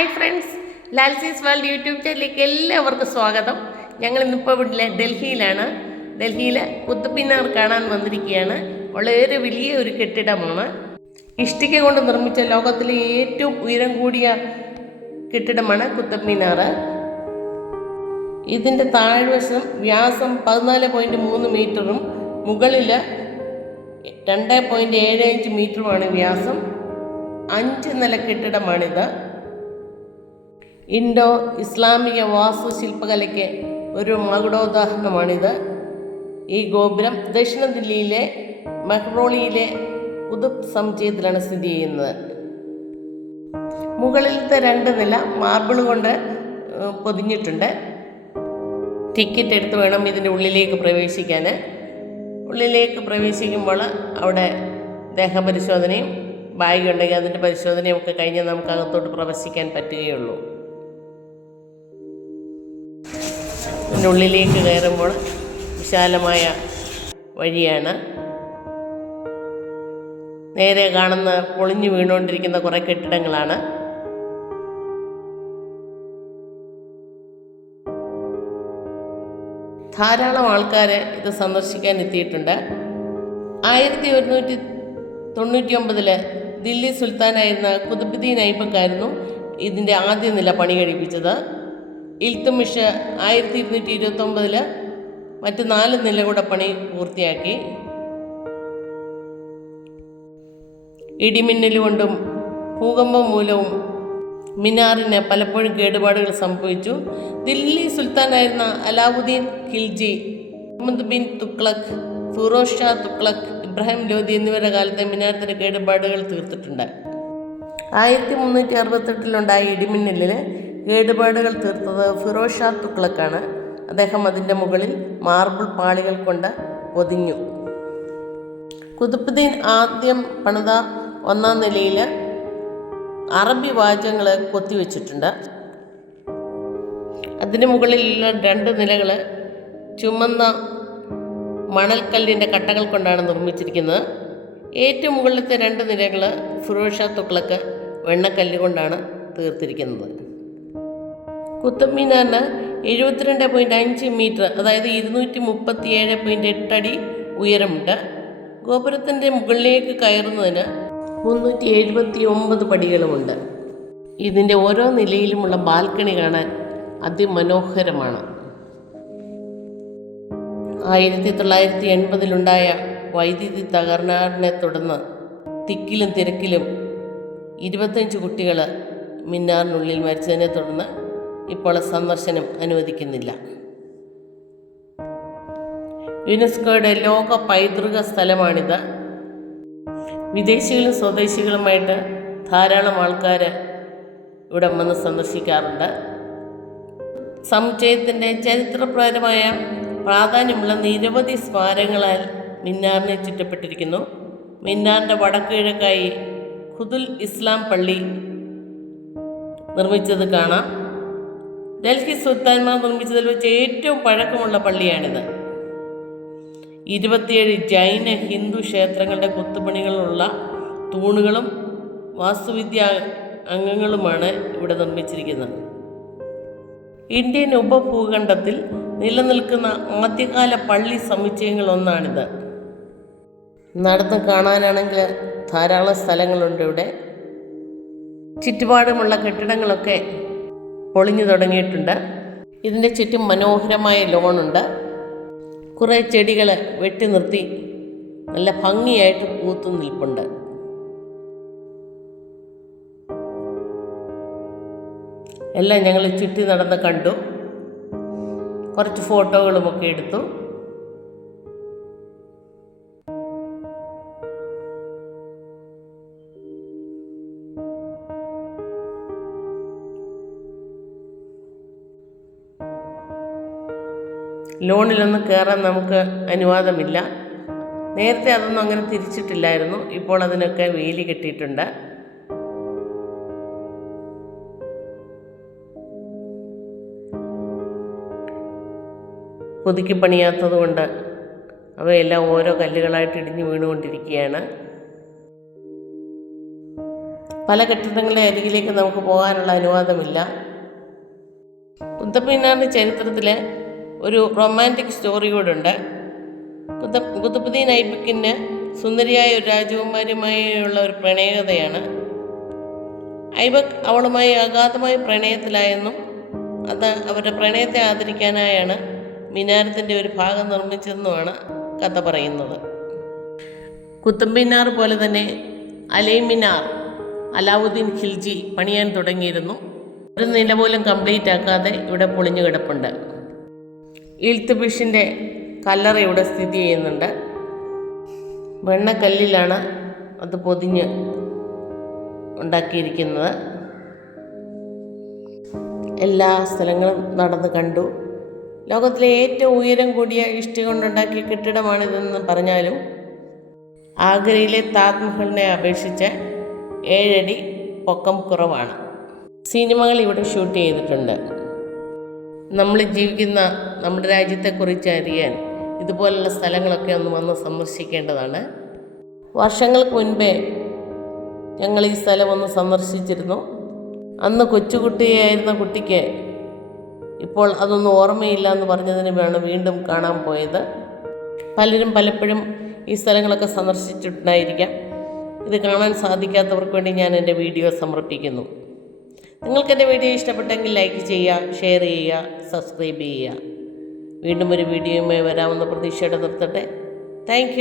Hi friends Lalsy's world YouTube ചാനലിലേക്ക് എല്ലാവർക്കും സ്വാഗതം. ഞങ്ങൾ ഇന്നിപ്പോൾ ഇവിടെ ഡൽഹിയിലാണ്. ഡൽഹിയിൽ കുത്തുബിനാർ കാണാൻ വന്നിരിക്കുകയാണ്. വളരെ വലിയ ഒരു കെട്ടിടമാണ്. ഇഷ്ടിക കൊണ്ട് നിർമ്മിച്ച ലോകത്തിലെ ഏറ്റവും ഉയരം കൂടിയ കെട്ടിടമാണ് കുത്തബ് മിനാർ ഇതിന്റെ താഴ്വശം വ്യാസം പതിനാല് പോയിന്റ് മൂന്ന് മീറ്ററും മുകളിൽ രണ്ട് പോയിന്റ് ഏഴ് അഞ്ച് മീറ്ററുമാണ് വ്യാസം. അഞ്ച് നില കെട്ടിടമാണിത്. ഇൻഡോ ഇസ്ലാമിക വാസ്തുശില്പകലയ്ക്ക് ഒരു മകുടോദാഹരണമാണിത്. ഈ ഗോപുരം ദക്ഷിണ ദില്ലിയിലെ മെഹ്റോളിയിലെ കുതുബ് സമുച്ചയത്തിലാണ് സ്ഥിതി ചെയ്യുന്നത്. മുകളിലത്തെ രണ്ട് നില മാർബിൾ കൊണ്ട് പൊതിഞ്ഞിട്ടുണ്ട്. ടിക്കറ്റ് എടുത്ത് വേണം ഇതിന്റെ ഉള്ളിലേക്ക് പ്രവേശിക്കാൻ ഉള്ളിലേക്ക് പ്രവേശിക്കുമ്പോൾ അവിടെ ദേഹപരിശോധനയും ബാഗ് ഉണ്ടെങ്കിൽ അതിന്റെ പരിശോധനയും ഒക്കെ കഴിഞ്ഞാൽ നമുക്ക് അകത്തോട്ട് പ്രവേശിക്കാൻ പറ്റുകയുള്ളൂ. ഇതിന്റെ ഉള്ളിലേക്ക് കയറുമ്പോൾ വിശാലമായ വഴിയാണ്. നേരെ കാണുന്ന പൊളിഞ്ഞു വീണുകൊണ്ടിരിക്കുന്ന കുറേ കെട്ടിടങ്ങളാണ്. ധാരാളം ആൾക്കാർ ഇത് സന്ദർശിക്കാൻ എത്തിയിട്ടുണ്ട്. ആയിരത്തി ഒരുന്നൂറ്റി തൊണ്ണൂറ്റി ഒമ്പതിൽ ദില്ലി സുൽത്താനായിരുന്ന കുതുബുദ്ദീൻ ഐബക്കായിരുന്നു ഇതിന്റെ ആദ്യ നില പണി കഴിപ്പിച്ചത് ഇൽത്തുമിഷ് ആയിരത്തി ഇരുന്നൂറ്റി ഇരുപത്തൊമ്പതിൽ മറ്റ് നാല് നില കൂടെ പണി പൂർത്തിയാക്കി. ഇടിമിന്നൽ കൊണ്ടും ഭൂകമ്പം മൂലവും മിനാറിന് പലപ്പോഴും കേടുപാടുകൾ സംഭവിച്ചു. ദില്ലി സുൽത്താനായിരുന്ന അലാവുദ്ദീൻ ഖിൽജി മുഹമ്മദ് ബിൻ തുക്ലക് ഫിറോസ് ഷാ തുക്ലക് ഇബ്രാഹിം ലോധി എന്നിവരുടെ കാലത്തെ മിനാരത്തിന് കേടുപാടുകൾ തീർത്തിട്ടുണ്ട്. ആയിരത്തി മുന്നൂറ്റി അറുപത്തെട്ടിലുണ്ടായ ഇടിമിന്നലിൽ കേടുപാടുകൾ തീർത്തത് ഫിറോസ് ഷാ തുക്ലക്കാണ്? അദ്ദേഹം അതിന്റെ മുകളിൽ മാർബിൾ പാളികൾ കൊണ്ട് പൊതിഞ്ഞു. കുതുബുദ്ദീൻ ആദ്യം പണിത ഒന്നാം നിലയിൽ അറബി വാചകങ്ങൾ കൊത്തിവെച്ചിട്ടുണ്ട് അതിന് മുകളിലുള്ള രണ്ട് നിലകൾ ചുമന്ന മണൽക്കല്ലിന്റെ കട്ടകൾ കൊണ്ടാണ് നിർമ്മിച്ചിരിക്കുന്നത്. ഏറ്റവും മുകളിലത്തെ രണ്ട് നിലകൾ ഫിറോഷ തുക്ലക്ക് വെണ്ണക്കല്ല് കൊണ്ടാണ് തീർത്തിരിക്കുന്നത്. കുത്തബ് മിനാറിന് എഴുപത്തിരണ്ട് പോയിന്റ് അഞ്ച് മീറ്റർ അതായത് ഇരുന്നൂറ്റി മുപ്പത്തി ഏഴ് പോയിന്റ് എട്ടടി ഉയരമുണ്ട്. ഗോപുരത്തിന്റെ മുകളിലേക്ക് കയറുന്നതിന് മുന്നൂറ്റി എഴുപത്തി ഒമ്പത് പടികളുമുണ്ട്. ഇതിന്റെ ഓരോ നിലയിലുമുള്ള ബാൽക്കണി കാണാൻ അതിമനോഹരമാണ്. ആയിരത്തി തൊള്ളായിരത്തി എൺപതിലുണ്ടായ വൈദ്യുതി തകർന്നാറിനെ തുടർന്ന് തിക്കിലും തിരക്കിലും ഇരുപത്തഞ്ച് കുട്ടികൾ മിന്നാറിനുള്ളിൽ മരിച്ചതിനെ തുടർന്ന് ഇപ്പോൾ സന്ദർശനം അനുവദിക്കുന്നില്ല. യുനെസ്കോയുടെ ലോക പൈതൃക സ്ഥലമാണിത്. വിദേശികളും സ്വദേശികളുമായിട്ട് ധാരാളം ആൾക്കാർ ഇവിടെ വന്ന് സന്ദർശിക്കാറുണ്ട്. സമുച്ചയത്തിന്റെ ചരിത്രപരമായ പ്രാധാന്യമുള്ള നിരവധി സ്മാരകങ്ങളാൽ മിന്നാറിനെ ചുറ്റപ്പെട്ടിരിക്കുന്നു. മിന്നാറിന്റെ വടക്കുകിഴക്കായി ഖുദുൽ ഇസ്ലാം പള്ളി നിർമ്മിച്ചത് കാണാം. ഡൽഹി സുൽത്താൻമാർ നിർമ്മിച്ചതിൽ വെച്ച് ഏറ്റവും പഴക്കമുള്ള പള്ളിയാണിത്. ഇരുപത്തിയേഴ് ജൈന ഹിന്ദു ക്ഷേത്രങ്ങളുടെ കൊത്തുപണികളുള്ള തൂണുകളും വാസ്തുവിദ്യ അംഗങ്ങളുമാണ് ഇവിടെ നിർമ്മിച്ചിരിക്കുന്നത്. ഇന്ത്യൻ ഉപഭൂഖണ്ഡത്തിൽ നിലനിൽക്കുന്ന ആദ്യകാല പള്ളി സമുച്ചയങ്ങളൊന്നാണിത്. നടന്ന് കാണാനാണെങ്കിൽ ധാരാളം സ്ഥലങ്ങളുണ്ട് ഇവിടെ. ചുറ്റുപാടുമുള്ള കെട്ടിടങ്ങളൊക്കെ പൊളിഞ്ഞു തുടങ്ങിയിട്ടുണ്ട്. ഇതിന്റെ ചുറ്റും മനോഹരമായ ലോണുണ്ട് കുറേ ചെടികൾ വെട്ടി നിർത്തി നല്ല ഭംഗിയായിട്ട് പൂത്തു നിൽപ്പുണ്ട്. എല്ലാം ഞങ്ങൾ ചുറ്റി നടന്ന് കണ്ടു. കുറച്ച് ഫോട്ടോകളുമൊക്കെ എടുത്തു. ലോണിലൊന്നും കയറാൻ നമുക്ക് അനുവാദമില്ല. നേരത്തെ അതൊന്നും അങ്ങനെ തിരിച്ചിട്ടില്ലായിരുന്നു. ഇപ്പോൾ അതിനൊക്കെ വേലി കെട്ടിയിട്ടുണ്ട്. പുതുക്കി പണിയാത്തത് കൊണ്ട് അവയെല്ലാം ഓരോ കല്ലുകളായിട്ട് ഇടിഞ്ഞു വീണുകൊണ്ടിരിക്കുകയാണ്. പല കെട്ടിടങ്ങളുടെ അരികിലേക്ക് നമുക്ക് പോകാനുള്ള അനുവാദമില്ല. കുത്തബ് മിനാറിന്റെ ചരിത്രത്തിൽ ഒരു റൊമാന്റിക് സ്റ്റോറി കൂടെ ഉണ്ട് കുത്തബ് കുത്തുബുദ്ദീൻ ഐബക്കിന് സുന്ദരിയായ ഒരു രാജകുമാരിയുമായുള്ള ഒരു പ്രണയകഥയാണ്. ഐബക്ക് അവളുമായി അഗാധമായ പ്രണയത്തിലായെന്നും അത് അവരുടെ പ്രണയത്തെ ആദരിക്കാനായാണ് മിനാരത്തിന്റെ ഒരു ഭാഗം നിർമ്മിച്ചതെന്നുമാണ് കഥ പറയുന്നത്. കുത്തമ്പിനാർ പോലെ തന്നെ അലൈമിനാർ അലാവുദ്ദീൻ ഖിൽജി പണിയാൻ തുടങ്ങിയിരുന്നു. ഒരു നില പോലും കംപ്ലീറ്റ് ആക്കാതെ ഇവിടെ പൊളിഞ്ഞു കിടപ്പുണ്ട്. ഇൽത്തുബിഷിന്റെ കല്ലറ ഇവിടെ സ്ഥിതി ചെയ്യുന്നുണ്ട്. വെണ്ണക്കല്ലിലാണ് അത് പൊതിഞ്ഞ് ഉണ്ടാക്കിയിരിക്കുന്നത്. എല്ലാ സ്ഥലങ്ങളും നടന്ന് കണ്ടു. ലോകത്തിലെ ഏറ്റവും ഉയരം കൂടിയ ഇഷ്ടി കൊണ്ടുണ്ടാക്കിയ കെട്ടിടമാണിതെന്ന് പറഞ്ഞാലും ആഗ്രയിലെ താജ്മഹലിനെ അപേക്ഷിച്ച് ഏഴടി പൊക്കം കുറവാണ്. സിനിമകൾ ഇവിടെ ഷൂട്ട് ചെയ്തിട്ടുണ്ട്. നമ്മൾ ജീവിക്കുന്ന നമ്മുടെ രാജ്യത്തെക്കുറിച്ച് അറിയാൻ ഇതുപോലുള്ള സ്ഥലങ്ങളൊക്കെ ഒന്ന് വന്ന് സന്ദർശിക്കേണ്ടതാണ്. വർഷങ്ങൾക്ക് മുൻപേ ഞങ്ങൾ ഈ സ്ഥലം ഒന്ന് സന്ദർശിച്ചിരുന്നു. അന്ന് കൊച്ചുകുട്ടിയായിരുന്ന കുട്ടിക്ക് ഇപ്പോൾ അതൊന്നും ഓർമ്മയില്ല എന്ന് പറഞ്ഞതിന് വേണം വീണ്ടും കാണാൻ പോയത്. പലരും പലപ്പോഴും ഈ സ്ഥലങ്ങളൊക്കെ സന്ദർശിച്ചിട്ടുണ്ടായിരിക്കാം. ഇത് കാണാൻ സാധിക്കാത്തവർക്ക് വേണ്ടി ഞാൻ എന്റെ വീഡിയോ സമർപ്പിക്കുന്നു. നിങ്ങൾക്ക് എന്റെ വീഡിയോ ഇഷ്ടപ്പെട്ടെങ്കിൽ ലൈക്ക് ചെയ്യുക ഷെയർ ചെയ്യുക സബ്സ്ക്രൈബ് ചെയ്യുക. വീണ്ടും ഒരു വീഡിയോയുമായി വരാമെന്ന പ്രതീക്ഷയോടെ നിർത്തട്ടെ. താങ്ക്